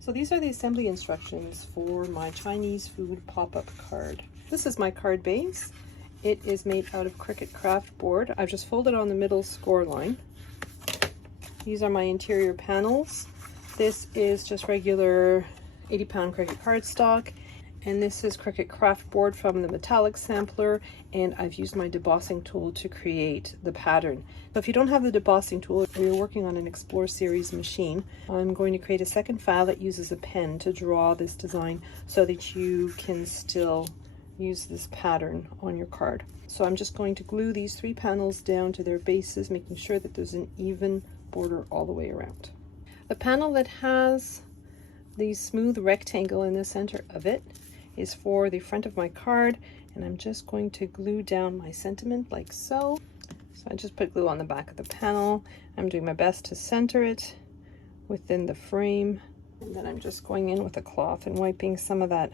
So these are the assembly instructions for my Chinese food pop-up card. This is my card base. It is made out of Cricut Craft board. I've just folded on the middle score line. These are my interior panels. This is just regular 80-pound Cricut cardstock. And this is Cricut Craft board from the metallic sampler, and I've used my debossing tool to create the pattern. So if you don't have the debossing tool, or you're working on an Explore series machine, I'm going to create a second file that uses a pen to draw this design so that you can still use this pattern on your card. So I'm just going to glue these 3 panels down to their bases, making sure that there's an even border all the way around. The panel that has the smooth rectangle in the center of it is for the front of my card, and I'm just going to glue down my sentiment like so. So I just put glue on the back of the panel. I'm doing my best to center it within the frame, and then I'm just going in with a cloth and wiping some of that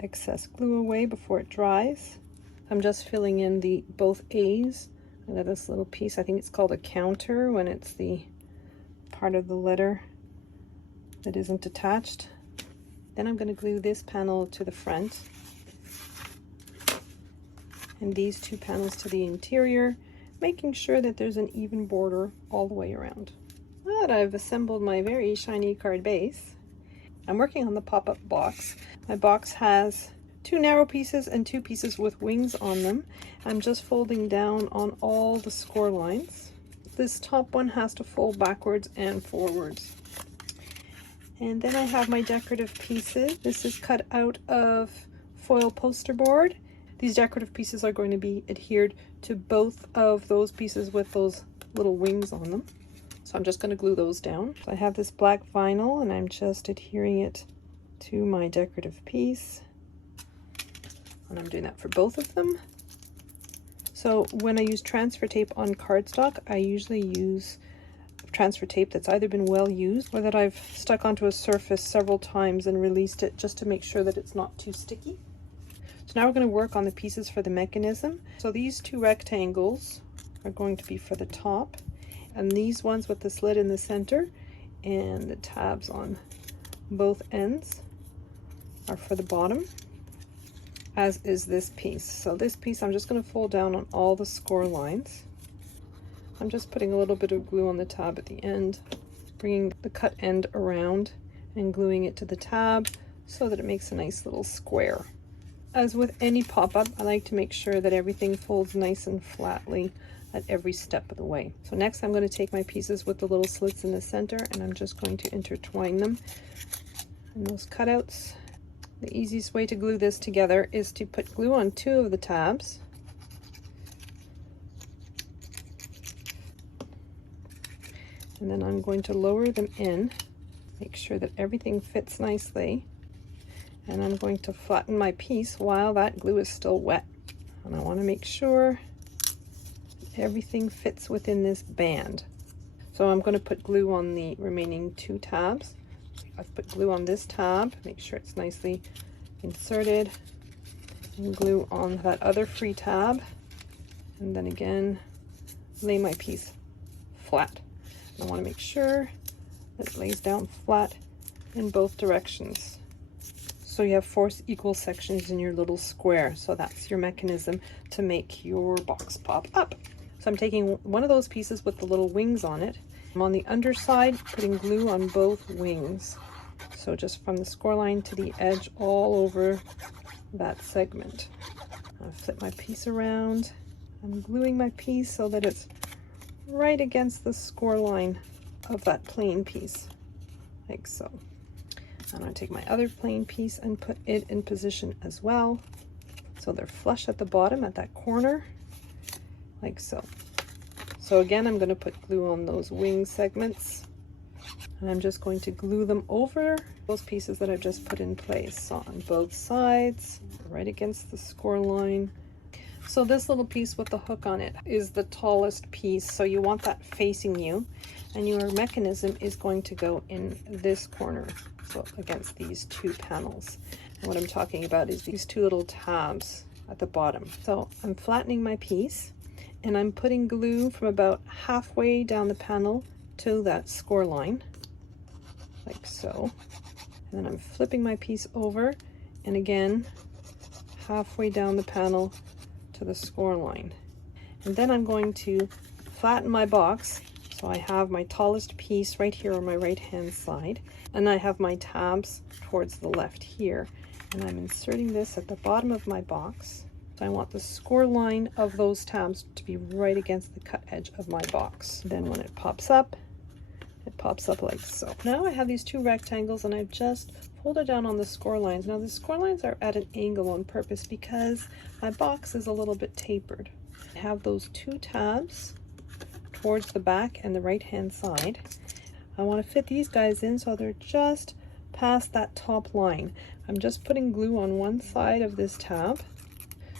excess glue away before it dries. I'm just filling in the both A's under this little piece. I think it's called a counter when it's the part of the letter that isn't attached. Then I'm going to glue this panel to the front and these 2 panels to the interior, making sure that there's an even border all the way around. Now that I've assembled my very shiny card base, I'm working on the pop-up box. My box has 2 narrow pieces and 2 pieces with wings on them. I'm just folding down on all the score lines. This top one has to fold backwards and forwards. And then I have my decorative pieces. This is cut out of foil poster board. These decorative pieces are going to be adhered to both of those pieces with those little wings on them. So I'm just going to glue those down. So I have this black vinyl and I'm just adhering it to my decorative piece. And I'm doing that for both of them. So when I use transfer tape on cardstock, I usually use transfer tape that's either been well used or that I've stuck onto a surface several times and released it just to make sure that it's not too sticky. So now we're going to work on the pieces for the mechanism. So these 2 rectangles are going to be for the top, and these ones with the slit in the center and the tabs on both ends are for the bottom, as is this piece. So this piece I'm just going to fold down on all the score lines. I'm just putting a little bit of glue on the tab at the end, bringing the cut end around and gluing it to the tab so that it makes a nice little square. As with any pop-up, I like to make sure that everything folds nice and flatly at every step of the way. So next I'm going to take my pieces with the little slits in the center and I'm just going to intertwine them in those cutouts. The easiest way to glue this together is to put glue on 2 of the tabs. And then I'm going to lower them in, make sure that everything fits nicely. And I'm going to flatten my piece while that glue is still wet. And I want to make sure everything fits within this band. So I'm going to put glue on the remaining 2 tabs. I've put glue on this tab, make sure it's nicely inserted. And glue on that other free tab. And then again, lay my piece flat. I want to make sure that it lays down flat in both directions. So you have 4 equal sections in your little square. So that's your mechanism to make your box pop up. So I'm taking one of those pieces with the little wings on it. I'm on the underside putting glue on both wings. So just from the score line to the edge all over that segment. I'll flip my piece around. I'm gluing my piece so that it's right against the score line of that plain piece, like so. And I take my other plain piece and put it in position as well, so they're flush at the bottom at that corner, like so. So again, I'm going to put glue on those wing segments, and I'm just going to glue them over those pieces that I've just put in place. So on both sides, right against the score line. So this little piece with the hook on it is the tallest piece, so you want that facing you, and your mechanism is going to go in this corner, so against these 2 panels. And what I'm talking about is these 2 little tabs at the bottom. So I'm flattening my piece, and I'm putting glue from about halfway down the panel to that score line, like so. And then I'm flipping my piece over, and again, halfway down the panel to the score line. And then I'm going to flatten my box. So I have my tallest piece right here on my right hand side, and I have my tabs towards the left here. And I'm inserting this at the bottom of my box. So I want the score line of those tabs to be right against the cut edge of my box. Then when it pops up like so. Now I have these two rectangles, and I've just folded down on the score lines. Now the score lines are at an angle on purpose because my box is a little bit tapered. I have those two tabs towards the back and the right hand side. I want to fit these guys in so they're just past that top line. I'm just putting glue on one side of this tab,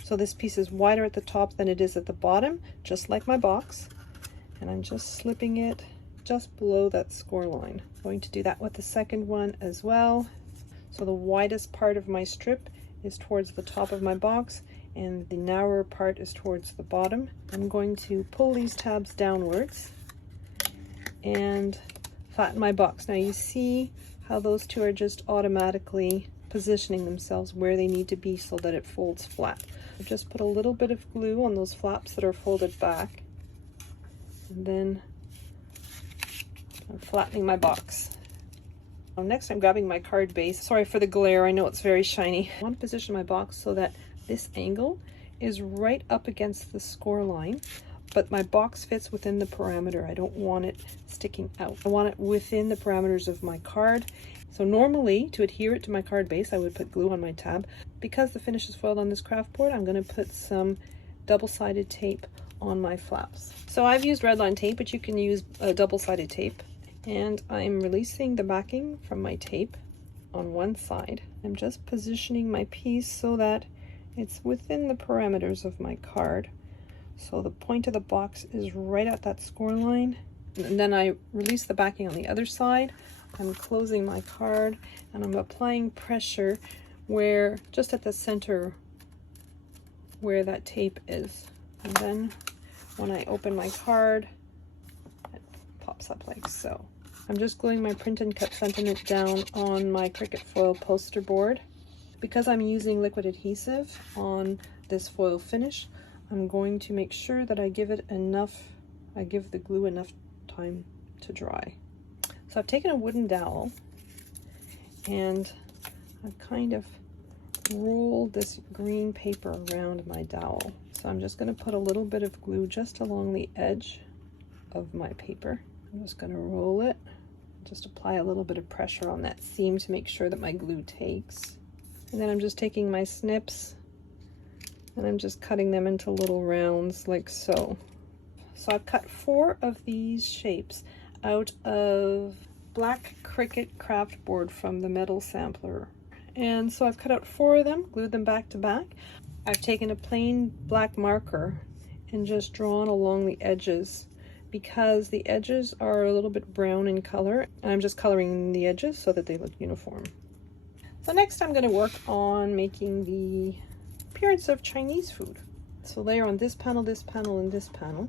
so this piece is wider at the top than it is at the bottom, just like my box, and I'm just slipping it just below that score line. I'm going to do that with the second one as well. So the widest part of my strip is towards the top of my box, and the narrower part is towards the bottom. I'm going to pull these tabs downwards and flatten my box. Now you see how those two are just automatically positioning themselves where they need to be so that it folds flat. I've just put a little bit of glue on those flaps that are folded back, and then I'm flattening my box. Next, I'm grabbing my card base. Sorry for the glare, I know it's very shiny. I want to position my box so that this angle is right up against the score line, but my box fits within the parameter. I don't want it sticking out. I want it within the parameters of my card. So normally, to adhere it to my card base, I would put glue on my tab. Because the finish is foiled on this craft board, I'm going to put some double-sided tape on my flaps. So I've used Redline tape, but you can use double-sided tape. And I'm releasing the backing from my tape on one side. I'm just positioning my piece so that it's within the parameters of my card. So the point of the box is right at that score line. And then I release the backing on the other side. I'm closing my card, and I'm applying pressure where, just at the center where that tape is. And then when I open my card, it pops up like so. I'm just gluing my print and cut sentiment down on my Cricut foil poster board. Because I'm using liquid adhesive on this foil finish, I'm going to make sure that I give the glue enough time to dry. So I've taken a wooden dowel and I've kind of rolled this green paper around my dowel. So I'm just going to put a little bit of glue just along the edge of my paper. I'm just going to roll it, just apply a little bit of pressure on that seam to make sure that my glue takes. And then I'm just taking my snips and I'm just cutting them into little rounds like so. So I've cut 4 of these shapes out of black Cricut craft board from the metal sampler. And so I've cut out 4 of them, glued them back to back. I've taken a plain black marker and just drawn along the edges because the edges are a little bit brown in color. And I'm just coloring the edges so that they look uniform. So next I'm going to work on making the appearance of Chinese food. So layer on this panel, and this panel.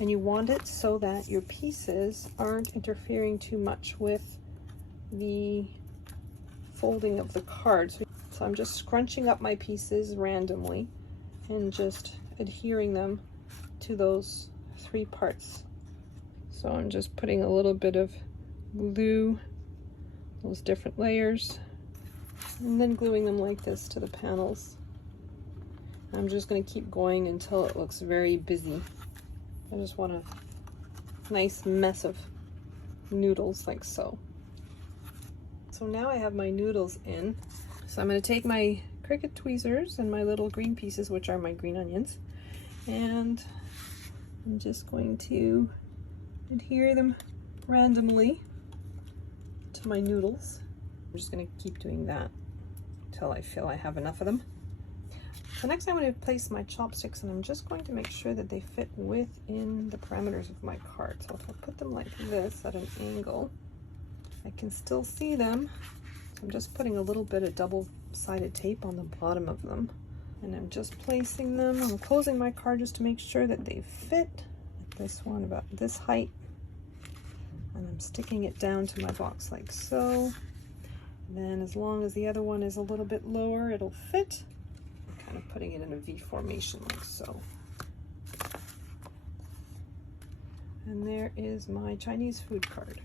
And you want it so that your pieces aren't interfering too much with the folding of the card. So I'm just scrunching up my pieces randomly and just adhering them to those 3 parts. So I'm just putting a little bit of glue, those different layers, and then gluing them like this to the panels. I'm just going to keep going until it looks very busy. I just want a nice mess of noodles like so. So now I have my noodles in. So I'm going to take my Cricut tweezers and my little green pieces, which are my green onions, and I'm just going to adhere them randomly to my noodles. I'm just going to keep doing that until I feel I have enough of them. So next I'm going to place my chopsticks, and I'm just going to make sure that they fit within the parameters of my card. So if I put them like this at an angle, I can still see them. So I'm just putting a little bit of double-sided tape on the bottom of them. And I'm just placing them. I'm closing my card just to make sure that they fit. This one about this height. And I'm sticking it down to my box like so. Then as long as the other one is a little bit lower, it'll fit. I'm kind of putting it in a V formation like so. And there is my Chinese food card.